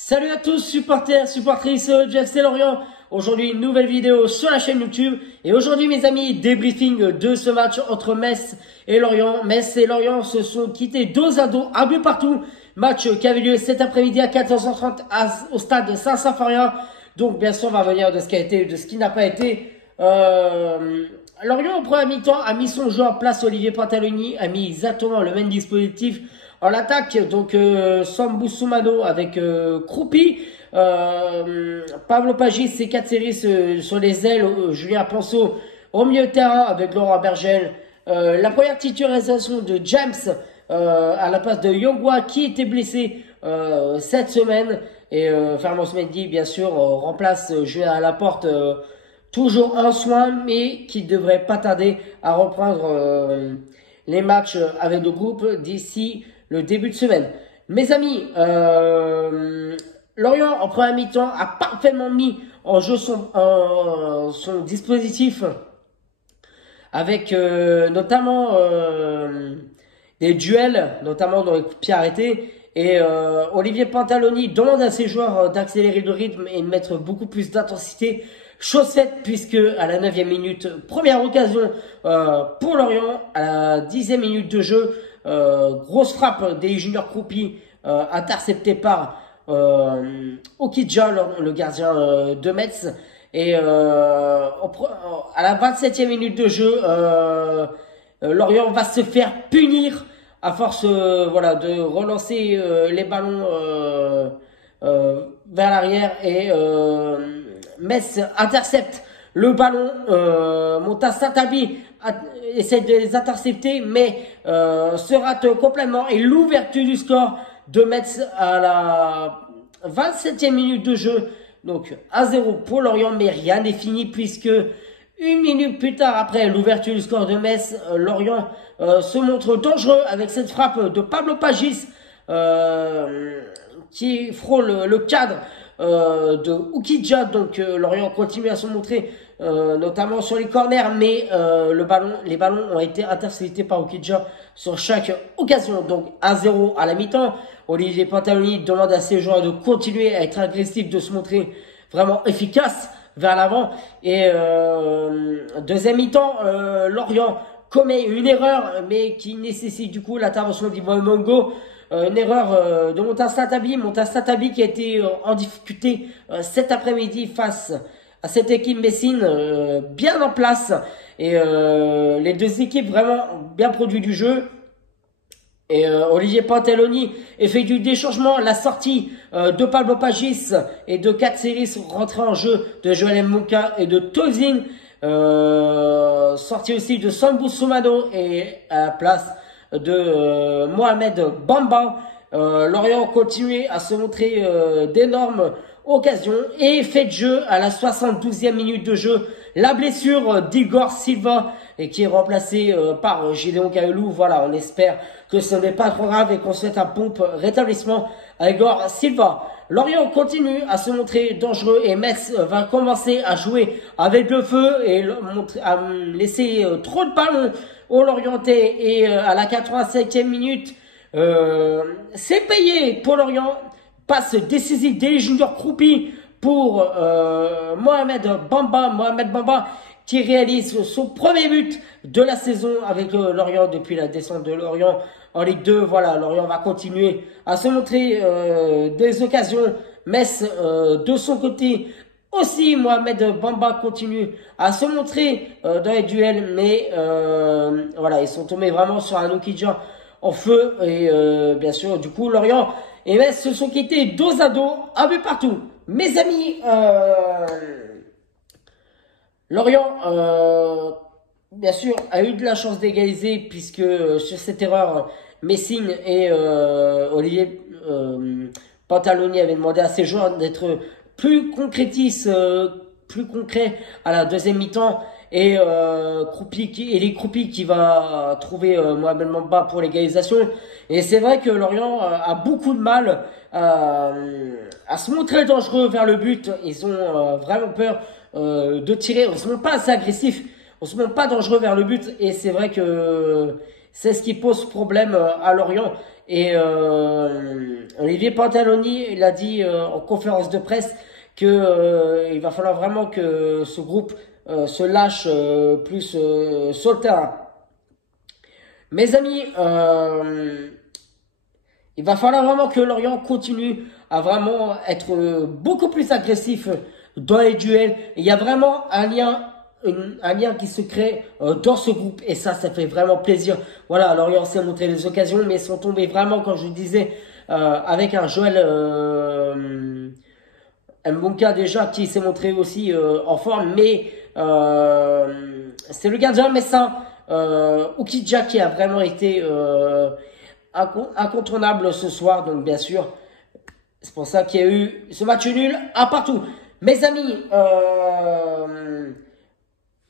Salut à tous, supporters, supportrices du FC Lorient. Aujourd'hui, une nouvelle vidéo sur la chaîne YouTube. Et aujourd'hui, mes amis, débriefing de ce match entre Metz et Lorient. Metz et Lorient se sont quittés dos à dos, un but partout. Match qui avait lieu cet après-midi à 14h30 au stade de Saint-Symphorien. Donc, bien sûr, on va revenir de ce qui a été, de ce qui n'a pas été. Lorient, au premier mi-temps, a mis son jeu en place. Olivier Pantaloni a mis exactement le même dispositif en attaque. Donc, Sambou Soumano avec Kroupi. Pablo Pagis et Katseris sur les ailes. Julien Panso au milieu de terrain avec Laurent Bergel. La première titularisation de James à la place de Yongwa qui était blessé cette semaine. Et Ferland Mendy, bien sûr, remplace Julien Laporte. Toujours en soin, mais qui devrait pas tarder à reprendre les matchs avec le groupe d'ici le début de semaine. Mes amis, Lorient en première mi-temps a parfaitement mis en jeu son dispositif avec notamment des duels, notamment dans les coups de pied arrêtés. Et Olivier Pantaloni demande à ses joueurs d'accélérer le rythme et de mettre beaucoup plus d'intensité. Chose faite puisque à la 9e minute, première occasion pour Lorient, à la 10e minute de jeu, grosse frappe des Junior Kroupi interceptée par Okidja, le gardien de Metz. Et à la 27e minute de jeu, Lorient va se faire punir à force voilà, de relancer les ballons vers l'arrière et Metz intercepte le ballon. Monta Satabi essaie de les intercepter mais se rate complètement et l'ouverture du score de Metz à la 27e minute de jeu. Donc 1-0 pour Lorient, mais rien n'est fini puisque une minute plus tard après l'ouverture du score de Metz, Lorient se montre dangereux avec cette frappe de Pablo Pagis qui frôle le cadre de Okidja. Donc Lorient continue à se montrer notamment sur les corners, mais les ballons ont été interceptés par Okidja sur chaque occasion. Donc 1-0 à la mi-temps. Olivier Pantaloni demande à ses joueurs de continuer à être agressifs, de se montrer vraiment efficaces vers l'avant. Et deuxième mi-temps, Lorient commet une erreur, mais qui nécessite du coup l'intervention d'Yvan Mongo. Une erreur de Monta Satabi qui a été en difficulté cet après-midi face à cette équipe messine bien en place. Et les deux équipes vraiment bien produit du jeu. Et Olivier Pantaloni effectue des changements. La sortie de Pablo Pagis et de Katseris rentrée en jeu de Joël Mouka et de Tozin. Sortie aussi de Sambou Soumano et à la place de Mohamed Bamba. Lorient continue à se montrer d'énormes occasions et fait de jeu à la 72e minute de jeu. La blessure d'Igor Silva et qui est remplacé par Gideon Kaelou. Voilà, on espère que ce n'est pas trop grave et qu'on souhaite un prompt rétablissement à Igor Silva. Lorient continue à se montrer dangereux et Metz va commencer à jouer avec le feu et à laisser trop de ballons aux Lorientais. Et à la 87e minute, c'est payé pour Lorient. Passe décisive des Junior Kroupi pour Mohamed Bamba qui réalise son premier but de la saison avec Lorient depuis la descente de Lorient en Ligue 2. Voilà, Lorient va continuer à se montrer des occasions. Metz de son côté aussi, Mohamed Bamba continue à se montrer dans les duels, mais voilà, ils sont tombés vraiment sur un Okidja en feu. Et bien sûr, du coup, Lorient et Metz se sont quittés dos à dos, un but partout. Mes amis, Lorient, bien sûr, a eu de la chance d'égaliser puisque sur cette erreur, Messine et Olivier Pantaloni avaient demandé à ses joueurs d'être plus concrétistes, plus concrets à la deuxième mi-temps. Et les Kroupi qui va trouver Mohamed Bamba pour l'égalisation. Et c'est vrai que Lorient a beaucoup de mal à se montrer dangereux vers le but. Ils ont vraiment peur de tirer. On se montre pas assez agressif, on se montre pas dangereux vers le but. Et c'est vrai que c'est ce qui pose problème à Lorient. Et Olivier Pantaloni, il a dit en conférence de presse que il va falloir vraiment que ce groupe se lâche plus sur le terrain. Mes amis, il va falloir vraiment que Lorient continue à vraiment être beaucoup plus agressif dans les duels. Il y a vraiment un lien qui se crée dans ce groupe et ça fait vraiment plaisir. Voilà, Lorient s'est montré des occasions, mais ils sont tombés vraiment, comme je vous disais, avec un Joël Mbonka déjà qui s'est montré aussi en forme, mais c'est le gardien messin Oukidja qui a vraiment été incontournable ce soir, donc bien sûr c'est pour ça qu'il y a eu ce match nul à partout. Mes amis,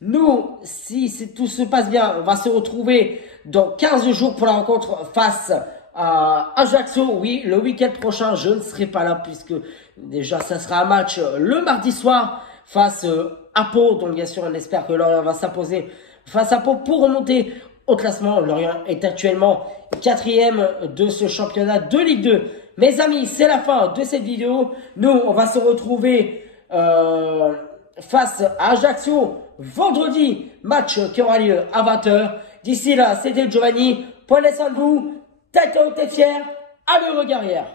nous, si tout se passe bien, on va se retrouver dans 15 jours pour la rencontre face à Ajaccio. Oui, le week-end prochain, je ne serai pas là puisque déjà ça sera un match le mardi soir face à Pau. Donc bien sûr, on espère que Lorient va s'imposer face à Pau pour remonter au classement. Lorient est actuellement 4e de ce championnat de Ligue 2. Mes amis, c'est la fin de cette vidéo. Nous, on va se retrouver face à Ajaccio vendredi, match qui aura lieu à 20h. D'ici là, c'était Giovanni. Prenez soin de vous. Tête haute et fière. Allez, guerrière.